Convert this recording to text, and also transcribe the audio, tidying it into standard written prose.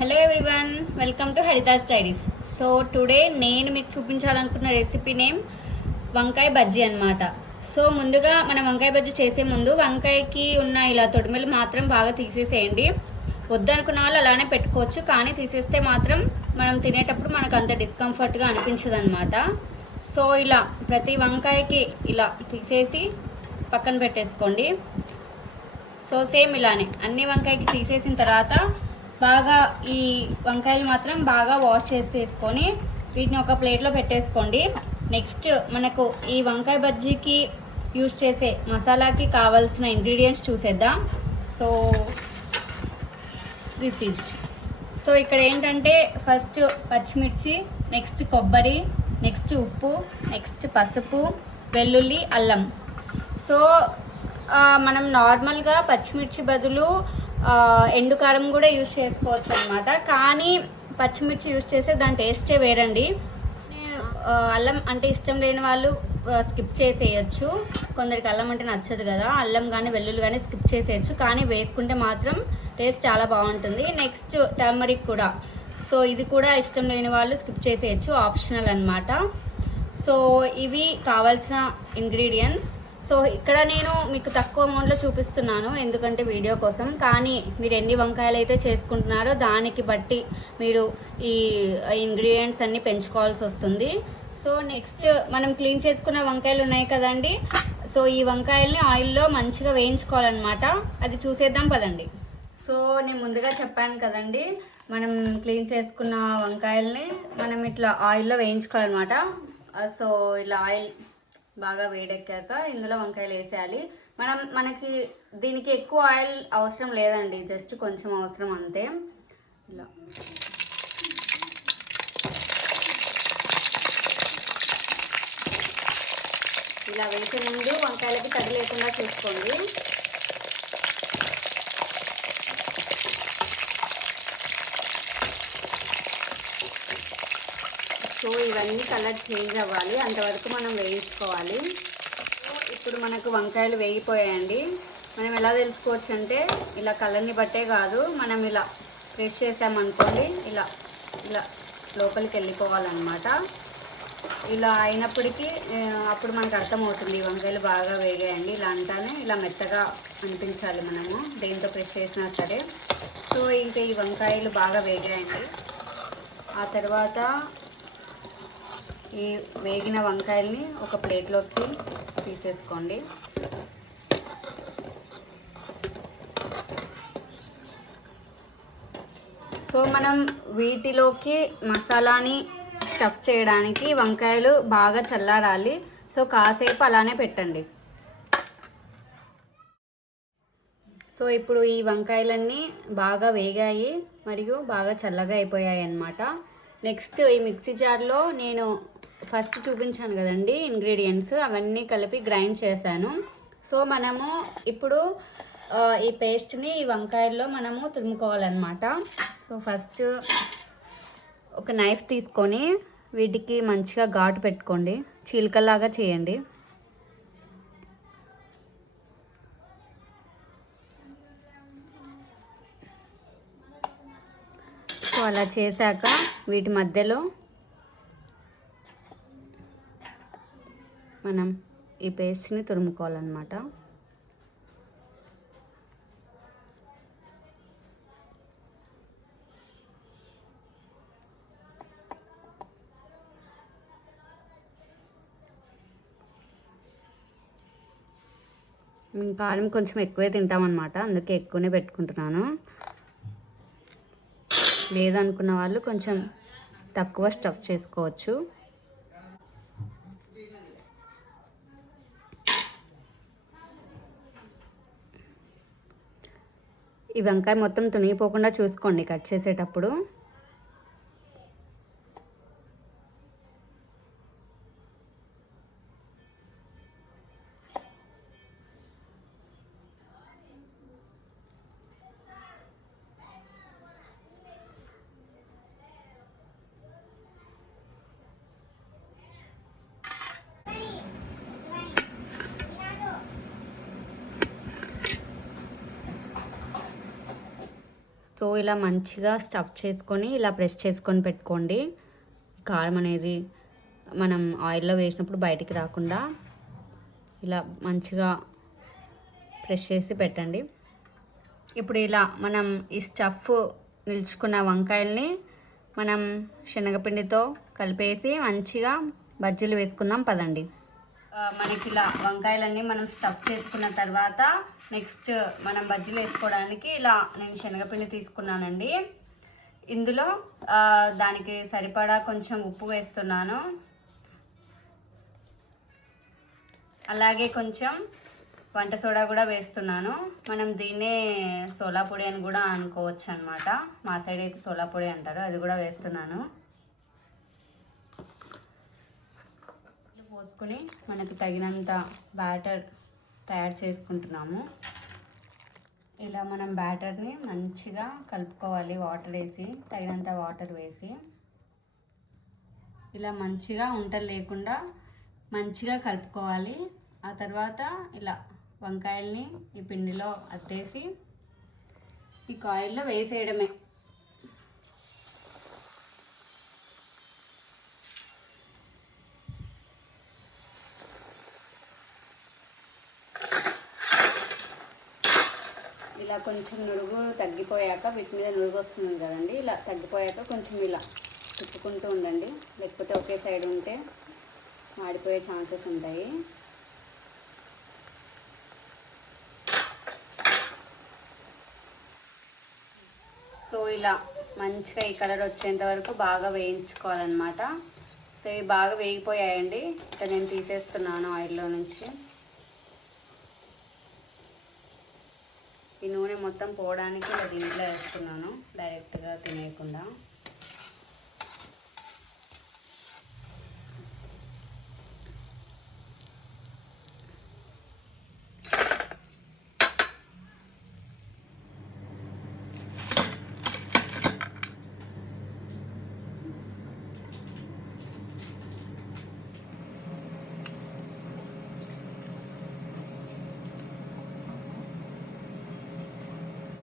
Hello everyone, welcome to Haritha's diaries. So today నేను మీకు చూపించాలనుకున్న recipe name వంకాయ బజ్జీ అనమాట. సో ముందుగా మనం వంకాయ బజ్జీ చేసే ముందు వంకాయకి ఉన్న ఇలా తొడిమెలు మాత్రం బాగా తీసేసేయండి. వద్దనుకున్న వాళ్ళు అలానే పెట్టుకోవచ్చు, కానీ తీసేస్తే మాత్రం మనం తినేటప్పుడు మనకు అంత డిస్కంఫర్ట్గా అనిపించదు అనమాట. సో ఇలా ప్రతి వంకాయకి ఇలా తీసేసి పక్కన పెట్టేసుకోండి. సో సేమ్ ఇలానే అన్ని వంకాయకి తీసేసిన తర్వాత బాగా ఈ వంకాయలు మాత్రం బాగా వాష్ చేసేసుకొని వీటిని ఒక ప్లేట్లో పెట్టేసుకోండి. నెక్స్ట్ మనకు ఈ వంకాయ బజ్జీకి యూస్ చేసే మసాలాకి కావాల్సిన ఇంగ్రీడియంట్స్ చూసేద్దాం. సో దిస్ ఈజ్ సో ఇక్కడ ఏంటంటే ఫస్ట్ పచ్చిమిర్చి, నెక్స్ట్ కొబ్బరి, నెక్స్ట్ ఉప్పు, నెక్స్ట్ పసుపు, వెల్లుల్లి, అల్లం. సో మనం నార్మల్గా పచ్చిమిర్చి బదులు ఎండుకారం కూడా యూజ్ చేసుకోవచ్చు అనమాట. కానీ పచ్చిమిర్చి యూజ్ చేస్తే దాని టేస్టే వేరండి. అల్లం అంటే ఇష్టం లేని వాళ్ళు స్కిప్ చేసేయచ్చు. కొందరికి అల్లం అంటే నచ్చదు కదా, అల్లం కానీ వెల్లుల్లి కానీ స్కిప్ చేసేయచ్చు, కానీ వేసుకుంటే మాత్రం టేస్ట్ చాలా బాగుంటుంది. నెక్స్ట్ టర్మరిక్ కూడా, సో ఇది కూడా ఇష్టం లేని వాళ్ళు స్కిప్ చేసేయచ్చు, ఆప్షనల్ అనమాట. సో ఇవి కావాల్సిన ఇంగ్రీడియంట్స్. సో ఇక్కడ నేను మీకు తక్కువ అమౌంట్లో చూపిస్తున్నాను ఎందుకంటే వీడియో కోసం, కానీ మీరు ఎన్ని వంకాయలు అయితే చేసుకుంటున్నారో దానికి బట్టి మీరు ఈ ఇంగ్రీడియంట్స్ అన్నీ పెంచుకోవాల్సి వస్తుంది. సో నెక్స్ట్ మనం క్లీన్ చేసుకున్న వంకాయలు ఉన్నాయి కదండి, సో ఈ వంకాయల్ని ఆయిల్లో మంచిగా వేయించుకోవాలన్నమాట. అది చూసేద్దాం పదండి. సో నేను ముందుగా చెప్పాను కదండి, మనం క్లీన్ చేసుకున్న వంకాయల్ని మనం ఇట్లా ఆయిల్లో వేయించుకోవాలన్నమాట. సో ఇలా ఆయిల్ బాగా వేడెక్కాక ఇందులో వంకాయలు వేసేయాలి. మనకి దీనికి ఎక్కువ ఆయిల్ అవసరం లేదండి, జస్ట్ కొంచెం అవసరం అంతే. ఇలా వేసే ముందు వంకాయలకి తడి లేకుండా చూసుకోండి. సో ఇవన్నీ కలర్ చేంజ్ అవ్వాలి, అంతవరకు మనం వేయించుకోవాలి. ఇప్పుడు మనకు వంకాయలు వేగిపోయాయండి. మనం ఎలా తెలుసుకోవచ్చు అంటే ఇలా కలర్ని బట్టే కాదు, మనం ఇలా ప్రెస్ చేసామనుకోండి ఇలా ఇలా లోపలికి వెళ్ళిపోవాలన్నమాట. ఇలా అయినప్పటికీ అప్పుడు మనకు అర్థమవుతుంది వంకాయలు బాగా వేగాయండి. ఇలా అంటానే ఇలా మెత్తగా అనిపించాలి మనము దేంతో ప్రెస్ చేసినా సరే. సో ఇంకా ఈ వంకాయలు బాగా వేగాయండి. ఆ తర్వాత ఈ వేగిన వంకాయల్ని ఒక ప్లేట్లోకి తీసేసుకోండి. సో మనం వీటిలోకి మసాలాని స్టఫ్ చేయడానికి వంకాయలు బాగా చల్లారాలి. సో కాసేపు అలానే పెట్టండి. సో ఇప్పుడు ఈ వంకాయలన్నీ బాగా వేగాయి మరియు బాగా చల్లగా అయిపోయాయి అన్నమాట. నెక్స్ట్ ఈ మిక్సీ జార్లో నేను ఫస్ట్ చూపించాను కదండి ఇంగ్రీడియంట్స్, అవన్నీ కలిపి గ్రైండ్ చేశాను. సో మనము ఇప్పుడు ఈ పేస్ట్ని ఈ వంకాయల్లో మనము తురుముకోవాలన్నమాట. సో ఫస్ట్ ఒక నైఫ్ తీసుకొని వీటికి మంచిగా ఘాటు పెట్టుకోండి, చీలికల్లాగా చేయండి. సో అలా చేశాక వీటి మధ్యలో మనం ఈ పేస్ట్ని తురుముకోవాలన్నమాట. మేము కారం కొంచెం ఎక్కువే తింటామన్నమాట, అందుకే ఎక్కువనే పెట్టుకుంటున్నాను. లేదనుకున్న వాళ్ళు కొంచెం తక్కువ స్టఫ్ చేసుకోవచ్చు. ఈ వంకాయ మొత్తం తునిగిపోకుండా చూసుకోండి కట్ చేసేటప్పుడు. సో సో ఇలా మంచిగా స్టఫ్ చేసుకొని ఇలా ప్రెస్ చేసుకొని పెట్టుకోండి. కారం అనేది మనం ఆయిల్లో వేసినప్పుడు బయటికి రాకుండా ఇలా మంచిగా ప్రెస్ చేసి పెట్టండి. ఇప్పుడు ఇలా మనం ఈ స్టఫ్ నిల్చుకున్న వంకాయల్ని మనం శనగపిండితో కలిపేసి మంచిగా బజ్జీలు వేసుకుందాం పదండి. మనకి ఇలా వంకాయలన్నీ మనం స్టఫ్ చేసుకున్న తర్వాత నెక్స్ట్ మనం బజ్జీలు వేసుకోవడానికి ఇలా నేను శనగపిండి తీసుకున్నానండి. ఇందులో దానికి సరిపడా కొంచెం ఉప్పు వేస్తున్నాను, అలాగే కొంచెం వంట సోడా కూడా వేస్తున్నాను. మనం దీన్నే సోలా పొడి అని కూడా అనుకోవచ్చు అనమాట. మా సైడ్ అయితే సోలా పొడి అంటారు. అది కూడా వేస్తున్నాను. పోసుకొని మనకి తగినంత బ్యాటర్ తయారు చేసుకుంటున్నాము. ఇలా మనం బ్యాటర్ని మంచిగా కలుపుకోవాలి. వాటర్ వేసి, తగినంత వాటర్ వేసి ఇలా మంచిగా ఉంటలు లేకుండా మంచిగా కలుపుకోవాలి. ఆ తర్వాత ఇలా వంకాయల్ని ఈ పిండిలో అద్దేసి ఈ కాయిల్లో వేసేయడమే. ఇలా కొంచెం నురుగు తగ్గిపోయాక, వీటి మీద నురుగు వస్తుంది కదండి, ఇలా తగ్గిపోయాక కొంచెం ఇలా తిప్పుకుంటూ ఉండండి. లేకపోతే ఒకే సైడ్ ఉంటే మాడిపోయే ఛాన్సెస్ ఉంటాయి. సో ఇలా మంచిగా ఈ కలర్ వచ్చేంత వరకు బాగా వేయించుకోవాలన్నమాట. సో ఇవి బాగా వేగిపోయాయండి. ఇక్కడ నేను తీసేస్తున్నాను ఆయిల్లో నుంచి. ఈ నూనె మొత్తం పోవడానికి ఇలా దీంట్లో వేస్తున్నాను, డైరెక్ట్గా తినేయకుండా.